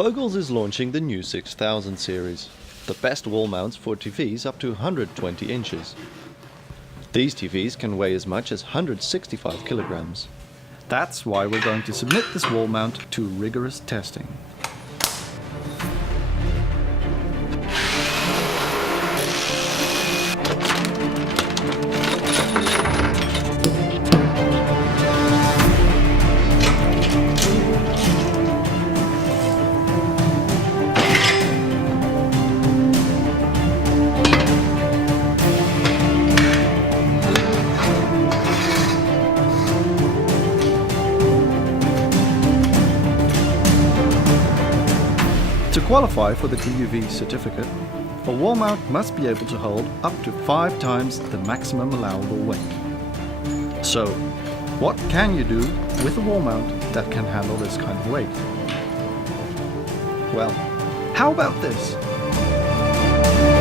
Vogels is launching the new 6000 series, the best wall mounts for TVs up to 120 inches. These TVs can weigh as much as 165 kilograms. That's why we're going to submit this wall mount to rigorous testing. To qualify for the TUV certificate, a wall mount must be able to hold up to 5 times the maximum allowable weight. So, what can you do with a wall mount that can handle this kind of weight? Well, how about this?